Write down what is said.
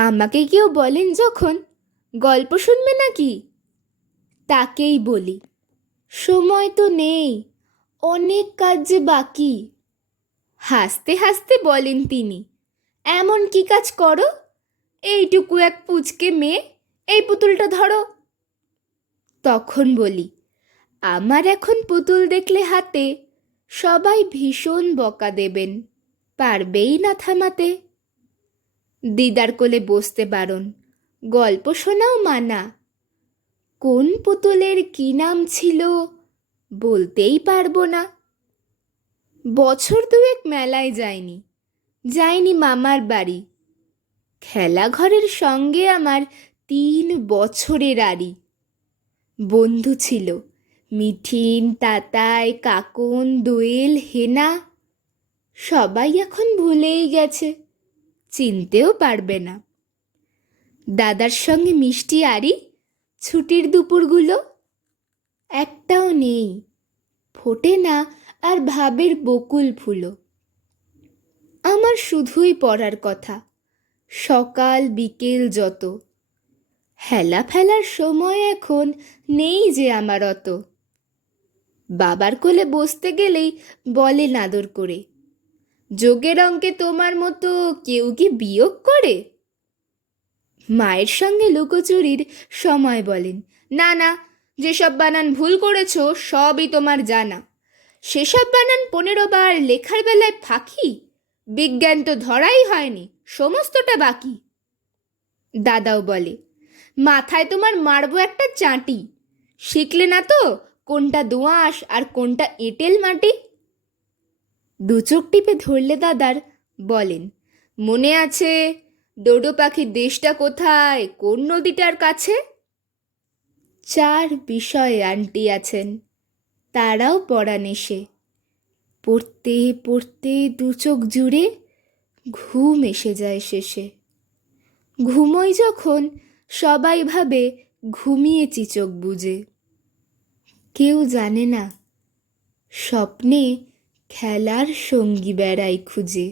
আমাকে কেউ বলেন যখন গল্প শুনবে নাকি, তাকেই বলি সময় তো নেই, অনেক কাজ যে বাকি। হাসতে হাসতে বলেন তিনি, এমন কি কাজ করো? এইটুকু এক পুচকে মেয়ে, এই পুতুলটা ধরো। তখন বলি, আমার এখন পুতুল দেখলে হাতে সবাই ভীষণ বকা দেবেন, পারবেই না থামাতে। দিদার কোলে বসতে বারণ, গল্প শোনাও মানা। কোন পুতুলের কি নাম ছিল বলতেই পারবো না। বছর দুয়েক মেলায় যায়নি, যায়নি মামার বাড়ি। খেলাঘরের সঙ্গে আমার 3 বছরের আড়ি। বন্ধু ছিল মিঠিন, তাতাই, কাকন, দোয়েল, হেনা। সবাই এখন ভুলেই গেছে, চিনতেও পারবে না। দাদার সঙ্গে মিষ্টি আড়ি, ছুটির দুপুরগুলো একটাও নেই, ফোটে না আর ভাবের বকুল ফুলও। আমার শুধুই পড়ার কথা, সকাল বিকেল যত। হেলা ফেলার সময় এখন নেই যে আমার অত। বাবার কোলে বসতে গেলেই বলে নাদর করে, যোগের অঙ্কে তোমার মতো কেউ কি বিয়োগ করে? মায়ের সঙ্গে লুকোচুরির সময় বলেন, না না, যেসব বানান ভুল করেছো সবই তোমার জানা। সেসব বানান 15 বার লেখার বেলায় ফাঁকি, বিজ্ঞান তো ধরাই হয়নি, সমস্তটা বাকি। দাদাও বলে, মাথায় তোমার মারবো একটা চাঁটি, শিখলে না তো কোনটা দোআঁশ আর কোনটা এঁটেল মাটি। দু চোখ টিপে ধরলে দাদার বলেন, মনে আছে ডোডো পাখির দেশটা কোথায়, কোন নদীটার কাছে? 4 বিষয়ে আন্টি আছেন, তারাও পড়ান এসে। পড়তে পড়তে দু চোখ জুড়ে ঘুম এসে যায় শেষে। ঘুমোই যখন সবাই ভাবে ঘুমিয়েছি চোখ বুজে। কেউ জানে না স্বপ্নে খেলার সঙ্গী বেড়াই খুঁজে।